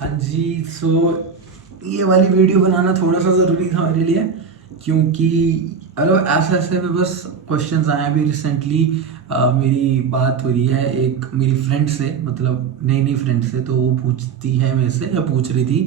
हाँ जी। सो ये वाली वीडियो बनाना थोड़ा सा ज़रूरी था मेरे लिए, क्योंकि मतलब ऐसे ऐसे में बस क्वेश्चंस आए हैं। अभी रिसेंटली मेरी बात हो रही है एक मेरी फ्रेंड से, मतलब नई नई फ्रेंड से। तो वो पूछती है मेरे से, या पूछ रही थी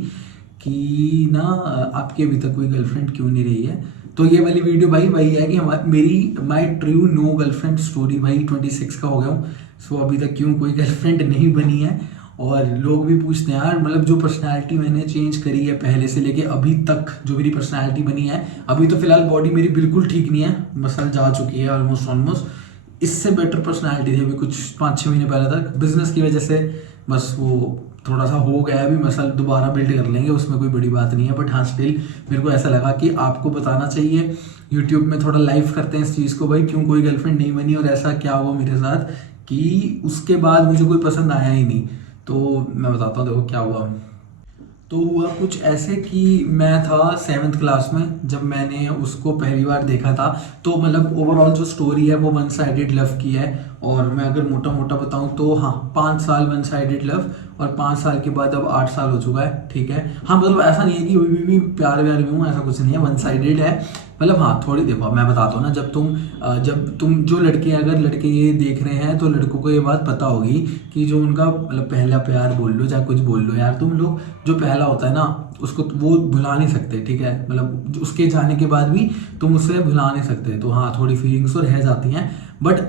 कि ना आपकी अभी तक कोई गर्लफ्रेंड क्यों नहीं रही है। तो ये वाली वीडियो भाई वही है कि हमारी मेरी my true no girlfriend story. भाई 26 का हो गया हूँ, सो अभी तक क्यों कोई गर्लफ्रेंड नहीं बनी है। और लोग भी पूछते हैं यार, मतलब जो पर्सनालिटी मैंने चेंज करी है पहले से लेके अभी तक, जो मेरी पर्सनालिटी बनी है। अभी तो फिलहाल बॉडी मेरी बिल्कुल ठीक नहीं है, मसल जा चुकी है ऑलमोस्ट ऑलमोस्ट। इससे बेटर पर्सनालिटी थी अभी कुछ 5-6 महीने पहले तक। बिजनेस की वजह से बस वो थोड़ा सा हो गया है, अभी मसल दोबारा बिल्ड कर लेंगे, उसमें कोई बड़ी बात नहीं है। बट हाँ, स्टिल मेरे को ऐसा लगा कि आपको बताना चाहिए। यूट्यूब में थोड़ा लाइव करते हैं इस चीज़ को भाई, क्यों कोई गर्लफ्रेंड नहीं बनी और ऐसा क्या हुआ मेरे साथ कि उसके बाद मुझे कोई पसंद आया ही नहीं। तो मैं बताता हूँ, देखो क्या हुआ। तो हुआ कुछ ऐसे कि मैं था 7th क्लास में जब मैंने उसको पहली बार देखा था। तो मतलब ओवरऑल जो स्टोरी है वो वन साइडेड लव की है। और मैं अगर मोटा मोटा बताऊं तो हाँ, 5 साल वन साइडेड लव, और 5 साल के बाद अब 8 साल हो चुका है। ठीक है, हाँ मतलब ऐसा नहीं है कि अभी भी प्यार व्यार में हूँ, ऐसा कुछ नहीं है, वन साइडेड है। मतलब हाँ थोड़ी, देखो मैं बताता हूँ ना, जब तुम जो लड़के, अगर लड़के ये देख रहे हैं तो लड़कों को ये बात पता होगी कि जो उनका मतलब पहला प्यार बोल लो चाहे कुछ बोल लो यार, तुम लोग जो पहला होता है ना उसको वो भुला नहीं सकते। ठीक है, मतलब उसके जाने के बाद भी तुम उसे भुला नहीं सकते। तो हाँ, थोड़ी फीलिंग्स तो रह जाती हैं, बट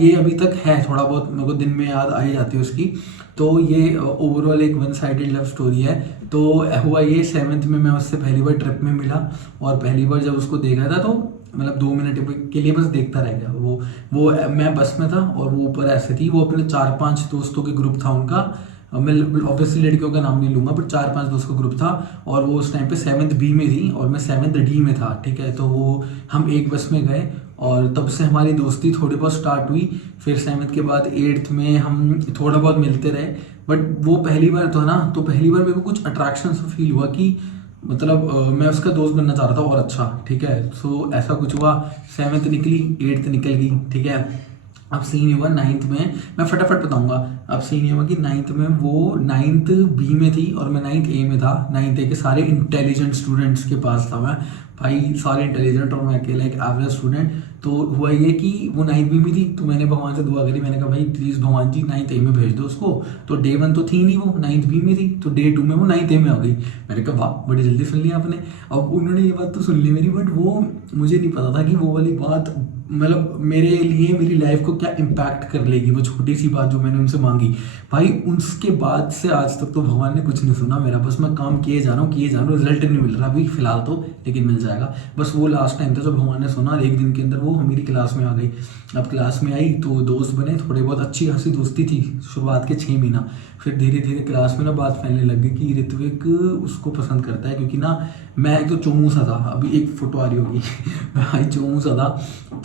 ये अभी तक है, थोड़ा बहुत मेरे को दिन में याद आ ही जाती है उसकी। तो ये ओवरऑल एक वन साइडेड लव स्टोरी है। तो हुआ ये, 7th में मैं उससे पहली बार ट्रिप में मिला, और पहली बार जब उसको देखा था तो मतलब 2 मिनट के लिए बस देखता रह गया। वो मैं बस में था और वो ऊपर ऐसे थी, वो अपने 4-5 दोस्तों के ग्रुप था उनका। मैं ऑब्वियसली लड़कियों का नाम नहीं लूंगा, बट 4-5 दोस्तों का ग्रुप था। और वो उस टाइम पे 7th बी में थी और मैं 7th डी में था। ठीक है, तो वो हम एक बस में गए और तब से हमारी दोस्ती थोड़ी बहुत स्टार्ट हुई। फिर 7th के बाद 8th में हम थोड़ा बहुत मिलते रहे। बट वो पहली बार था ना, तो पहली बार मेरे को कुछ अट्रैक्शन सा फील हुआ कि मतलब मैं उसका दोस्त बनना चाह रहा था और अच्छा। ठीक है, सो ऐसा कुछ हुआ। 7th निकली, 8th निकल गई। ठीक है, अब सीन हुआ 9th में, मैं फटाफट बताऊंगा। अब सीन हुआ कि 9th में वो 9th बी में थी और मैं 9th ए में था। 9th ए के सारे इंटेलिजेंट स्टूडेंट्स के पास था मैं, भाई सारे इंटेलिजेंट, और मैं अकेला एक एवरेज स्टूडेंट। तो हुआ ये कि वो 9th बी में थी, तो मैंने भगवान से दुआ करी। मैंने कहा भाई प्लीज़ भगवान जी 9th ए में भेज दो उसको। तो डे 1 तो थी नहीं, वो 9th बी में थी, तो डे 2 में वो 9th ए में आ गई। मैंने कहा वाह, बड़ी जल्दी सुन लिया आपने। अब उन्होंने ये बात तो सुन ली मेरी, बट वो मुझे नहीं पता था कि वो वाली बात मतलब मेरे लिए मेरी लाइफ को क्या इम्पैक्ट कर लेगी। वो छोटी सी बात जो मैंने उनसे मांगी, भाई उसके बाद से आज तक तो भगवान ने कुछ नहीं सुना मेरा। बस मैं काम किए जा रहा हूँ, किए जा रहा हूँ, रिजल्ट नहीं मिल रहा अभी फिलहाल तो, लेकिन मिल जाएगा। बस वो लास्ट टाइम था जब भगवान ने सुना, और एक दिन के अंदर वो मेरी क्लास में आ गई। अब क्लास में आई तो दोस्त बने, थोड़े बहुत अच्छी खासी दोस्ती थी शुरुआत के 6 महीना। फिर धीरे धीरे क्लास में ना बात फैलने लग गई कि ऋत्विक उसको पसंद करता है, क्योंकि ना मैं एक तो चोमू सा था, अभी एक फोटो आ रही होगी भाई चोमू सा था।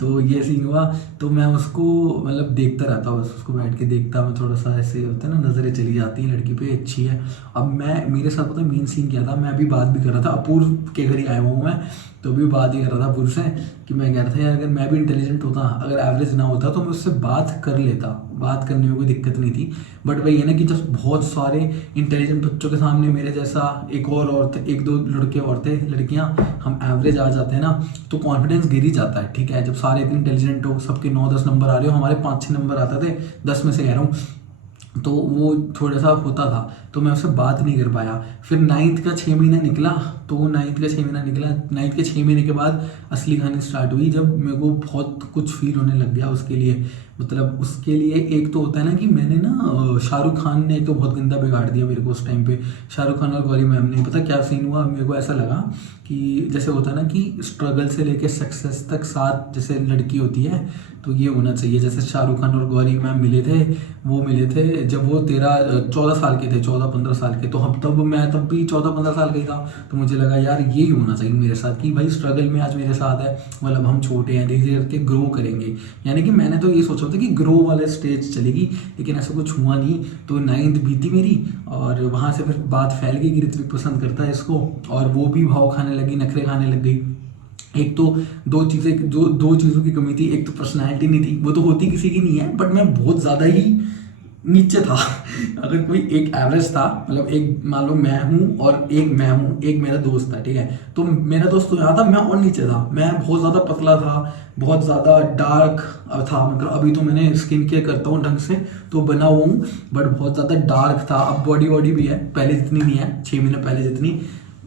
तो ये सीन हुआ, तो मैं उसको मतलब देखता रहता, बस उसको बैठ के देखता मैं, थोड़ा सा ऐसे होता है ना, नज़रें चली जाती हैं लड़की पे, अच्छी है। अब मैं, मेरे साथ पता है मेन सीन क्या था, मैं अभी बात भी कर रहा था, अपूर्व के घर ही आया हुआ हूँ मैं। तो भी बात ही कर रहा था अपूर्व से कि मैं कह रहा था यार, अगर मैं भी इंटेलिजेंट होता, अगर एवरेज ना होता, तो मैं उससे बात कर लेता, बात करने में कोई दिक्कत नहीं थी। बट वही है ना कि जब बहुत सारे इंटेलिजेंट बच्चों के सामने मेरे जैसा एक थे, एक दो लड़के और थे, लड़कियां, हम एवरेज आ जाते हैं ना, तो कॉन्फिडेंस गिर ही जाता है। ठीक है, जब सारे इतने इंटेलिजेंट हो, सबके 9-10 नंबर आ रहे हो, हमारे 5-6 नंबर आते थे 10 में से कह रहा हूँ, तो वो थोड़ा सा होता था, तो मैं उससे बात नहीं कर पाया। फिर 9th का 6 महीना निकला, तो 9th का 6 महीना निकला, 9th के 6 महीने के बाद असली कहानी स्टार्ट हुई, जब मेरे को बहुत कुछ फील होने लग गया उसके लिए। मतलब उसके लिए एक तो होता है ना कि मैंने ना शाहरुख खान ने तो बहुत गंदा बिगाड़ दिया मेरे को उस टाइम पे। शाहरुख खान और गौरी मैम ने, पता क्या सीन हुआ, मेरे को ऐसा लगा कि जैसे होता है ना कि स्ट्रगल से लेके सक्सेस तक साथ जैसे लड़की होती है, तो ये होना चाहिए। जैसे शाहरुख खान और गौरी मैम मिले थे, वो मिले थे जब वो 13-14 साल के थे, 14-15 साल के। तो हम तब, मैं तब भी 14-15 साल का ही था। तो मुझे लगा यार यही होना चाहिए मेरे साथ, कि भाई स्ट्रगल में आज मेरे साथ है, मतलब हम छोटे हैं, धीरे धीरे करके ग्रो करेंगे। यानी कि मैंने तो ये सोचा था कि ग्रो वाले स्टेज चलेगी, लेकिन ऐसा कुछ हुआ नहीं। तो 9th बीती मेरी, और वहाँ से फिर बात फैल गई कि ऋत्विक पसंद करता है इसको, और वो भी भाव खाने लगी, नखरे खाने लग गई। एक तो दो चीज़ों की कमी थी, एक तो पर्सनैलिटी नहीं थी, वो तो होती किसी की नहीं है, बट मैं बहुत ज़्यादा ही नीचे था। अगर कोई एक एवरेज था, मतलब एक मान लो मैं हूँ और एक मैं हूँ, एक मेरा दोस्त था, ठीक है, तो मेरा दोस्त तो यहाँ था, मैं और नीचे था। मैं बहुत ज़्यादा पतला था, बहुत ज़्यादा डार्क था, मतलब अभी तो मैंने स्किन केयर करता हूँ ढंग से तो बना हुआ हूँ, बट बहुत ज़्यादा डार्क था। अब बॉडी वॉडी भी है, पहले जितनी नहीं है, 6 महीने पहले जितनी,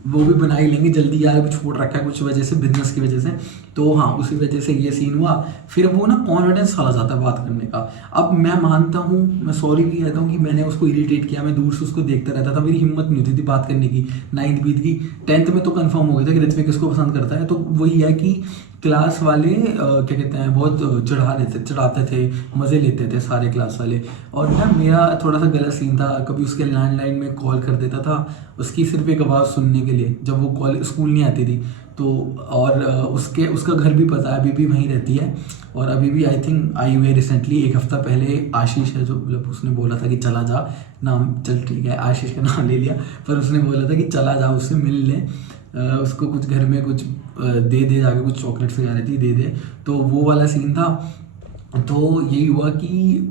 वो भी बना ही लेंगे जल्दी यार, भी छोड़ रखा है कुछ वजह से, बिजनेस की वजह से। तो हाँ, उसी वजह से ये सीन हुआ। फिर वो ना कॉन्फिडेंस चला जाता है बात करने का। अब मैं मानता हूँ, मैं सॉरी भी कहता हूँ कि मैंने उसको इरिटेट किया, मैं दूर से उसको देखता रहता था, मेरी हिम्मत नहीं होती थी बात करने की। 9th बीत गई, 10th में तो कंफर्म हो गया था कि ऋत्विक किसको पसंद करता है। तो वही है कि क्लास वाले क्या कहते हैं, बहुत चढ़ाते थे, मज़े लेते थे सारे क्लास वाले। और ना मेरा थोड़ा सा गलत सीन था, कभी उसके लैंडलाइन में कॉल कर देता था उसकी सिर्फ एक आवाज़ सुनने के लिए, जब वो कॉल स्कूल नहीं आती थी तो। और उसका घर भी पता है, अभी भी वहीं रहती है। और अभी भी आई थिंक आई हुई रिसेंटली, एक हफ्ता पहले। आशीष है जो, मतलब उसने बोला था कि चला जा, नाम चल ठीक है आशीष का नाम ले लिया, पर उसने बोला था कि चला जा उससे मिल ले, उसको कुछ घर में कुछ दे जाके, कुछ चॉकलेट्स वगैरह थी दे दे। तो वो वाला सीन था। तो यही हुआ कि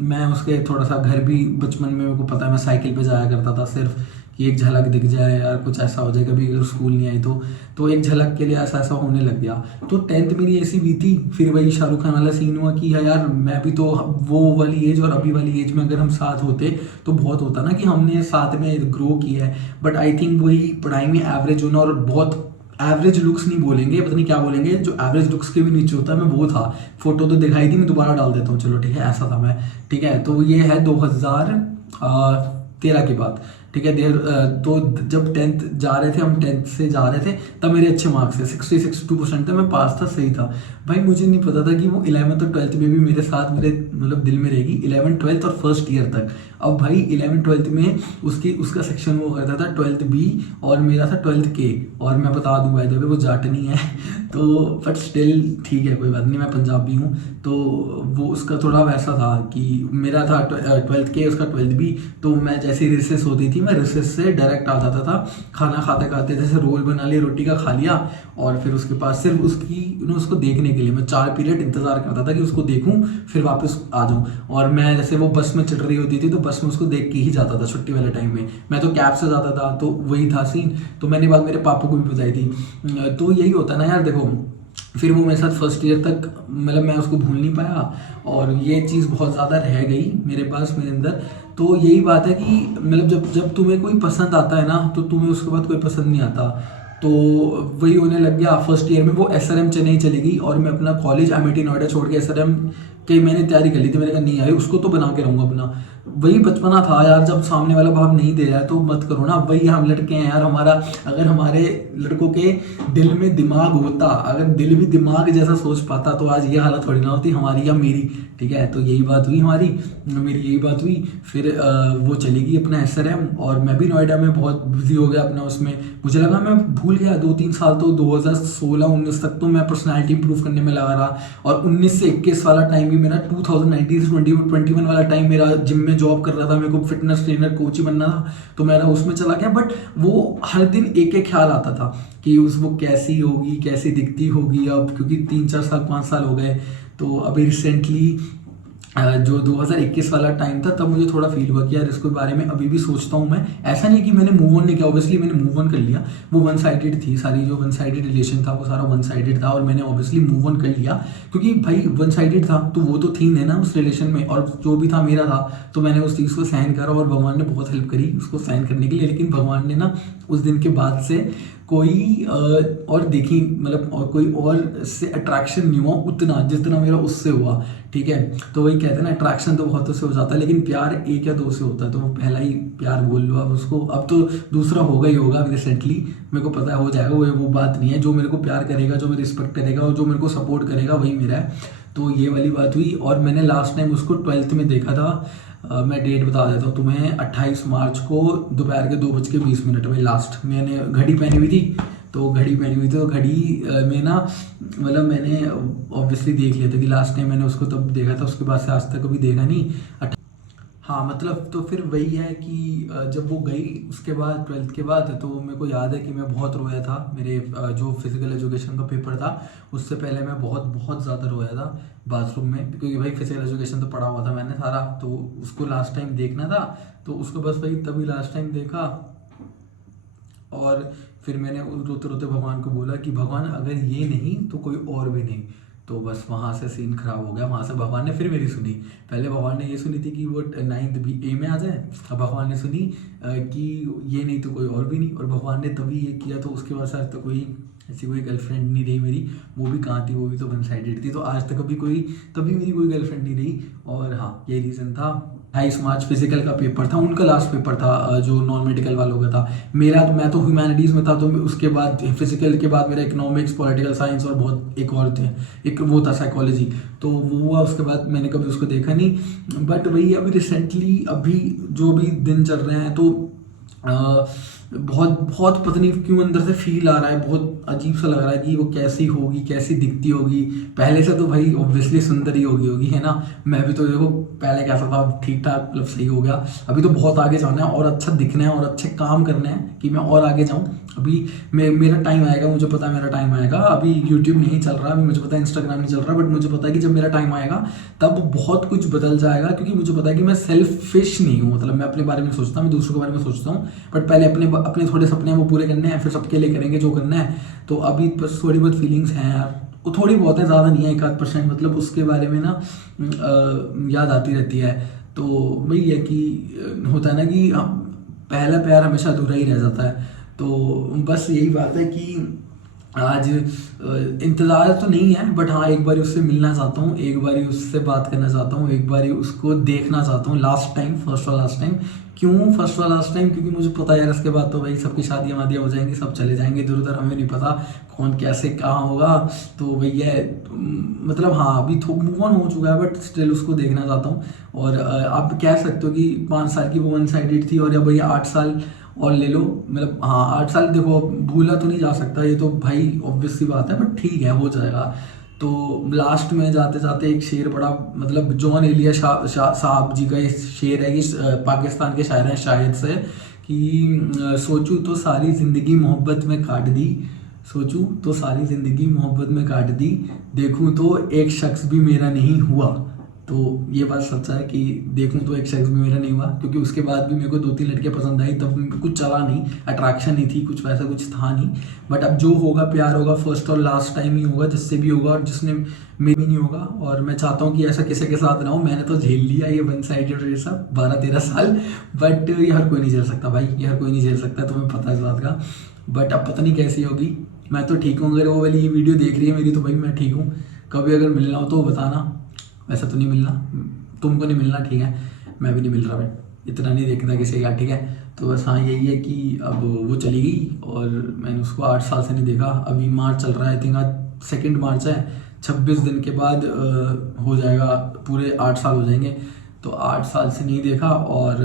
मैं उसके थोड़ा सा घर भी, बचपन में मेरे को पता है मैं साइकिल पे जाया करता था सिर्फ, कि एक झलक दिख जाए यार, कुछ ऐसा हो जाए कभी अगर स्कूल नहीं आई तो एक झलक के लिए ऐसा ऐसा होने लग गया। तो 10th मेरी ऐसी बीती। फिर वही शाहरुख खान वाला सीन हुआ कि यार मैं भी तो, वो वाली एज और अभी वाली एज में अगर हम साथ होते तो बहुत होता ना कि हमने साथ में ग्रो किया है। बट आई थिंक वही पढ़ाई में एवरेज होना, और बहुत एवरेज लुक्स नहीं बोलेंगे, पता नहीं क्या बोलेंगे, जो एवरेज लुक्स के भी नीचे होता है, मैं वो था। फोटो तो दिखाई थी, मैं दोबारा डाल देता हूँ, चलो ठीक है, ऐसा था मैं। ठीक है, तो ये है 2013 की बात। ठीक है, तो जब 10th जा रहे थे, हम 10th से जा रहे थे, तब मेरे अच्छे मार्क्स थे, 60-62% थे, मैं पास था, सही था। भाई मुझे नहीं पता था कि वो 11th और 12th में भी मेरे साथ, मेरे मतलब दिल में रहेगी, 11th 12th और फर्स्ट ईयर तक। अब भाई 11th 12th में उसका सेक्शन वो करता था 12th B, और मेरा था 12th K। और मैं बता दूँ भाई, वो जाटनी है तो बट स्टिल ठीक है, कोई बात नहीं, मैं पंजाबी हूँ। तो वो उसका थोड़ा वैसा था कि मेरा था 12th K, उसका 12th B। तो मैं जैसे रिसेस होती थी, मैं रिसेस से डायरेक्ट आ जाता था, खाना खाते खाते जैसे रोल बना लिया, रोटी का खा लिया, और फिर उसके पास सिर्फ उसको देखने के लिए मैं 4 पीरियड इंतजार करता था कि उसको देखूं, फिर वापस आ जाऊं। और मैं जैसे वो बस में चढ़ रही होती थी तो बस में उसको देख के ही जाता था छुट्टी वाले टाइम में। मैं तो कैब से जाता था, तो वही था सीन। तो मैंने बात मेरे पापा को भी बताई थी। तो यही होता ना यार, देखो फिर वो मेरे साथ फर्स्ट ईयर तक, मतलब मैं उसको भूल नहीं पाया, और ये चीज़ बहुत ज़्यादा रह गई मेरे पास, मेरे अंदर। तो यही बात है कि मतलब जब तुम्हें कोई पसंद आता है ना, तो तुम्हें उसके बाद कोई पसंद नहीं आता। तो वही होने लग गया। फर्स्ट ईयर में वो SRM चेन्नई चली गई, और मैं अपना कॉलेज MIT नोएडा छोड़ के SRM की मैंने तैयारी कर ली थी। मैंने कहा नहीं आई, उसको तो बना के रहूँगा अपना। वही बचपना था यार, जब सामने वाला भाव नहीं दे रहा है तो मत करो ना। वही हम लड़के हैं यार, हमारा अगर हमारे लड़कों के दिल में दिमाग होता, अगर दिल भी दिमाग जैसा सोच पाता, तो आज ये हालत थोड़ी ना होती हमारी या मेरी। ठीक है, तो यही बात हुई हमारी, मेरी यही बात हुई। फिर वो चली गई अपना SRM, और मैं भी नोएडा में बहुत बिजी हो गया अपना उसमें। मुझे लगा मैं भूल गया 2-3 साल, तो 2016-19 तक तो मैं पर्सनैलिटी इंप्रूव करने में लगा रहा। और 19 से 21 वाला टाइम भी मेरा, 2019 से 21 वाला टाइम मेरा जिम में जॉब कर रहा था, मेरे को फिटनेस ट्रेनर कोच ही बनना था, तो मेरा उसमें चला गया। बट वो हर दिन एक एक ख्याल आता था कि वो कैसी होगी, कैसी दिखती होगी अब, क्योंकि 3-4 साल 5 साल हो गए। तो अभी रिसेंटली जो 2021 वाला टाइम था, तब मुझे थोड़ा फील हुआ कि यार इसके बारे में अभी भी सोचता हूँ मैं। ऐसा नहीं कि मैंने मूव ऑन नहीं किया, ऑब्वियसली मैंने मूव ऑन कर लिया। वो वन साइडेड थी सारी, जो वन साइडेड रिलेशन था वो सारा वन साइडेड था, और मैंने ऑब्वियसली मूव ऑन कर लिया, क्योंकि भाई वन साइडेड था तो वो तो थी नहीं ना उस रिलेशन में, और जो भी था मेरा था। तो मैंने उस चीज़ को सहन करा, और भगवान ने बहुत हेल्प करी उसको सहन करने के लिए। लेकिन भगवान ने ना उस दिन के बाद से कोई और देखी, मतलब और कोई और से अट्रैक्शन नहीं हुआ उतना जितना मेरा उससे हुआ। ठीक है, तो वही कहते हैं ना, अट्रैक्शन तो बहुतों से हो जाता है, लेकिन प्यार 1 या 2 से होता है। तो वो पहला ही प्यार बोल लो आप उसको, अब तो दूसरा होगा ही होगा रिसेंटली, मेरे को पता है हो जाएगा। वो बात नहीं है, जो मेरे को प्यार करेगा, जो मेरे रिस्पेक्ट करेगा, और जो मेरे को सपोर्ट करेगा, वही मेरा है। तो ये वाली बात हुई। और मैंने लास्ट टाइम उसको 12th में देखा था। मैं डेट बता देता हूँ तुम्हें, 28 मार्च को दोपहर के 2:20 में। लास्ट मैंने घड़ी पहनी हुई थी, तो घड़ी में ना, मतलब मैंने ऑब्वियसली देख लिया था कि लास्ट टाइम मैंने उसको तब देखा था, उसके बाद से आज तक कभी देखा नहीं। हाँ मतलब तो फिर वही है कि जब वो गई उसके बाद 12th के बाद, तो मेरे को याद है कि मैं बहुत रोया था। मेरे जो फिज़िकल एजुकेशन का पेपर था उससे पहले मैं बहुत बहुत ज़्यादा रोया था बाथरूम में, क्योंकि भाई फिज़िकल एजुकेशन तो पढ़ा हुआ था मैंने सारा, तो उसको लास्ट टाइम देखना था। तो उसको बस वही तभी लास्ट टाइम देखा। और फिर मैंने रोते रोते भगवान को बोला कि भगवान अगर ये नहीं तो कोई और भी नहीं। तो बस वहाँ से सीन खराब हो गया। वहाँ से भगवान ने फिर मेरी सुनी। पहले भगवान ने ये सुनी थी कि वो 9th बी ए में आ जाए। अब भगवान ने सुनी कि ये नहीं तो कोई और भी नहीं। और भगवान ने तभी ये किया, तो उसके बाद से आज तक कोई ऐसी कोई गर्लफ्रेंड नहीं रही मेरी। वो भी कहाँ थी, वो भी तो वन साइडेड थी। तो आज तक अभी कोई, तभी मेरी कोई गर्लफ्रेंड नहीं रही। और हाँ, ये रीज़न था। 28 मार्च फिजिकल का पेपर था, उनका लास्ट पेपर था जो नॉन मेडिकल वालों का था। मेरा तो, मैं तो ह्यूमैनिटीज़ में था, तो उसके बाद फिजिकल के बाद मेरा इकोनॉमिक्स, पॉलिटिकल साइंस और बहुत एक और थे, एक वो था साइकोलॉजी। तो वो हुआ, उसके बाद मैंने कभी उसको देखा नहीं। बट वही अभी रिसेंटली अभी जो भी दिन चल रहे हैं, तो बहुत बहुत पता नहीं क्यों अंदर से फील आ रहा है, बहुत अजीब सा लग रहा है कि वो कैसी होगी, कैसी दिखती होगी। पहले से तो भाई ऑब्वियसली सुंदर ही होगी है ना। मैं भी तो देखो पहले कैसा था, ठीक ठाक मतलब सही हो गया। अभी तो बहुत आगे जाना है और अच्छा दिखना है और अच्छे काम करने हैं कि मैं और आगे जाऊँ। अभी मेरा टाइम आएगा, मुझे पता है मेरा टाइम आएगा। अभी यूट्यूब नहीं चल रहा, अभी मुझे पता है इंस्टाग्राम नहीं चल रहा, बट मुझे पता है कि जब मेरा टाइम आएगा तब बहुत कुछ बदल जाएगा। क्योंकि मुझे पता है कि मैं सेल्फिश नहीं हूँ, मतलब मैं अपने बारे में सोचता हूँ, मैं दूसरों के बारे में सोचता हूँ, बट पहले अपने अपने थोड़े सपने हैं वो पूरे करने हैं, फिर सबके लिए करेंगे जो करना है। तो अभी बस थोड़ी बहुत फीलिंग्स हैं यार, वो थोड़ी बहुत है, ज़्यादा नहीं है, 1-8%। मतलब उसके बारे में ना याद आती रहती है। तो वही है कि होता है ना कि पहला प्यार हमेशा अधूरा ही रह जाता है। तो बस यही बात है कि आज इंतज़ार तो नहीं है, बट हाँ एक बार उससे मिलना चाहता हूँ, एक बार उससे बात करना चाहता हूँ, एक बार उसको देखना चाहता हूँ लास्ट टाइम, फर्स्ट और लास्ट टाइम। क्यों फर्स्ट और लास्ट टाइम? क्योंकि मुझे पता है यार इसके बाद तो भाई सबकी शादियाँ वादियाँ हो जाएंगी, सब चले जाएंगे इधर उधर, हमें नहीं पता कौन कैसे कहाँ होगा। तो भैया मतलब हाँ अभी मूव ऑन हो चुका है, बट स्टिल उसको देखना चाहता हूँ। और आप कह सकते हो कि 5 साल की वो वन साइडेड थी, और या भैया 8 साल और ले लो। मतलब हाँ 8 साल देखो, भूला तो नहीं जा सकता, ये तो भाई ऑब्वियस सी बात है, बट ठीक है हो जाएगा। तो लास्ट में जाते जाते एक शेर पढ़ा, मतलब जॉन एलिया साहब जी का ये शेर है कि पाकिस्तान के शायर हैं शायद से, कि सोचूं तो सारी ज़िंदगी मोहब्बत में काट दी, सोचूं तो सारी ज़िंदगी मोहब्बत में काट दी, देखूं तो एक शख्स भी मेरा नहीं हुआ। तो ये बात सच है कि देखूं तो एक शख्स भी मेरा नहीं हुआ, क्योंकि उसके बाद भी मेरे को 2-3 लड़कियां पसंद आई, तब कुछ चला नहीं, अट्रैक्शन नहीं थी, कुछ वैसा कुछ था नहीं। बट अब जो होगा प्यार होगा, फर्स्ट और लास्ट टाइम ही होगा, जिससे भी होगा, और जिसने में भी नहीं होगा। और मैं चाहता हूँ कि ऐसा किसी के साथ ना हो। मैंने तो झेल लिया ये वन साइडेड रिलेशन 12-13 साल, बट ये हर कोई नहीं झेल सकता भाई, ये हर कोई नहीं झेल सकता, तुम्हें पता है इस बात का। बट अब पता नहीं कैसी होगी। मैं तो ठीक हूँ, अगर वो वाली ये वीडियो देख रही है मेरी, तो भाई मैं ठीक हूँ। कभी अगर मिलना हो तो बताना, वैसा तो नहीं मिलना, तुमको नहीं मिलना ठीक है, मैं भी नहीं मिल रहा भाई, इतना नहीं देखना किसी का, ठीक है। तो बस हाँ यही है कि अब वो चली गई और मैंने उसको 8 साल से नहीं देखा। अभी मार्च चल रहा है, आई थिंक आज 2 मार्च है, 26 दिन के बाद हो जाएगा, पूरे 8 साल हो जाएंगे। तो 8 साल से नहीं देखा, और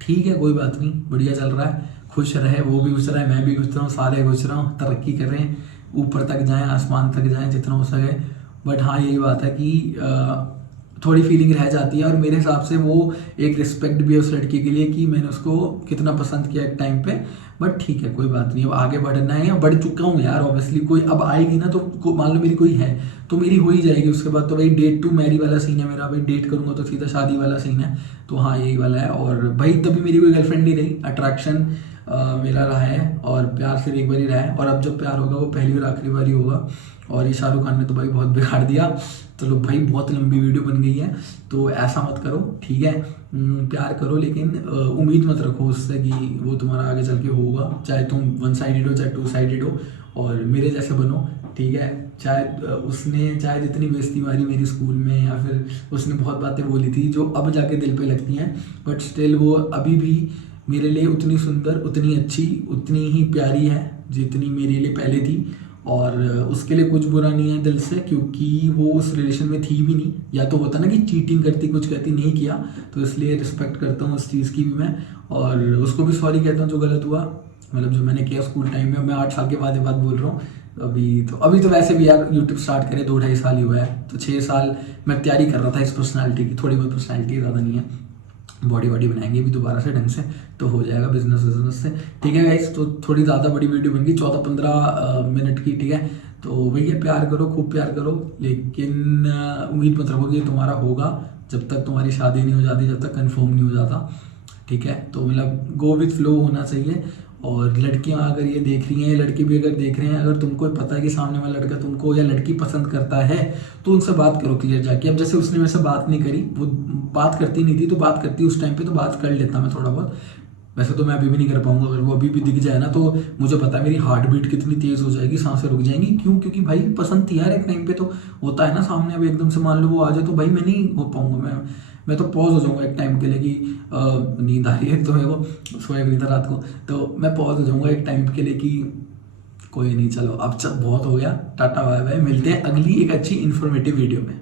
ठीक है कोई बात नहीं, बढ़िया चल रहा है। खुश रहे, वो भी खुश रहे, मैं भी खुश रहा हूँ, सारे खुश रहो, तरक्की करें, ऊपर तक जाएं, आसमान तक जाएं जितना हो सके। बट हाँ यही बात है कि थोड़ी फीलिंग रह जाती है, और मेरे हिसाब से वो एक रिस्पेक्ट भी है उस लड़की के लिए कि मैंने उसको कितना पसंद किया एक टाइम पे। बट ठीक है कोई बात नहीं, अब आगे बढ़ना है, बढ़ चुका हूँ यार ऑब्वियसली। कोई अब आएगी ना, तो मान लो मेरी कोई है तो मेरी हो ही जाएगी। उसके बाद तो भाई डेट टू मैरी वाला सीन है मेरा, भाई डेट करूँगा तो सीधा शादी वाला सीन है। तो हाँ यही वाला है। और भाई तभी मेरी कोई गर्लफ्रेंड नहीं रही, अट्रैक्शन मेरा रहा है, और प्यार सिर्फ एक बार ही रहा है। और अब जब प्यार होगा वो पहली और आखिरी बार ही होगा। और ये शाहरुख खान ने तो भाई बहुत बिगाड़ दिया। चलो भाई बहुत लंबी वीडियो बन गई है, तो ऐसा मत करो ठीक है। प्यार करो, लेकिन उम्मीद मत रखो उससे कि वो तुम्हारा आगे चल के होगा, चाहे तुम वन साइडेड हो चाहे 2 साइडेड हो, और मेरे जैसे बनो ठीक है। चाहे उसने चाहे जितनी बेइज्जती मारी मेरी स्कूल में, या फिर उसने बहुत बातें बोली थी जो अब जाके दिल पे लगती हैं, बट स्टिल वो अभी भी मेरे लिए उतनी सुंदर, उतनी अच्छी, उतनी ही प्यारी है जितनी मेरे लिए पहले थी। और उसके लिए कुछ बुरा नहीं है दिल से, क्योंकि वो उस रिलेशन में थी भी नहीं। या तो होता ना कि चीटिंग करती, कुछ करती, नहीं किया, तो इसलिए रिस्पेक्ट करता हूँ उस चीज़ की भी मैं। और उसको भी सॉरी कहता हूँ जो गलत हुआ, मतलब जो मैंने किया स्कूल टाइम में। मैं 8 साल के बाद ये बात बोल रहा हूँ। अभी तो वैसे भी यार यूट्यूब स्टार्ट करे 2-2.5 साल ही हुआ है, तो 6 साल मैं तैयारी कर रहा था इस पर्सनैलिटी की, थोड़ी बहुत पर्सनैलिटी ज़्यादा नहीं है। बॉडी वॉडी बनाएंगे भी दोबारा से ढंग से, तो हो जाएगा बिजनेस से। ठीक है गाइस, तो थोड़ी ज़्यादा बड़ी वीडियो बन गई, 14-15 मिनट की। ठीक है, तो भैया प्यार करो, खूब प्यार करो, लेकिन उम्मीद मत रखो कि तुम्हारा होगा जब तक तुम्हारी शादी नहीं हो जाती, जब तक कंफर्म नहीं हो जाता। ठीक है, तो मतलब गो विथ फ्लो होना चाहिए। और लड़कियां अगर ये देख रही हैं, लड़के भी अगर देख रहे हैं, अगर तुमको पता है कि सामने वाला लड़का तुमको या लड़की पसंद करता है, तो उनसे बात करो क्लियर जाके। अब जैसे उसने मेरे से बात नहीं करी, वो बात करती नहीं थी, तो बात करती उस टाइम पे तो बात कर लेता मैं थोड़ा बहुत। वैसे तो मैं अभी भी नहीं कर पाऊंगा, अगर वो अभी भी दिख जाए ना तो मुझे पता है मेरी हार्ट बीट कितनी तेज़ हो जाएगी, सांसें रुक जाएंगी। क्यों? क्योंकि भाई पसंद थी यार एक टाइम पे, तो होता है ना सामने। अब एकदम से मान लो वो आ जाए तो भाई मैं नहीं हो पाऊंगा, मैं तो पॉज हो जाऊंगा एक टाइम के लिए कि नींद आ रही है, तो मेरे को सोया भी नहीं था रात को, तो मैं पॉज हो जाऊंगा एक टाइम के लिए कि कोई नहीं, चलो अब बहुत हो गया, टाटा बाय बाय, मिलते हैं अगली एक अच्छी इन्फॉर्मेटिव वीडियो में।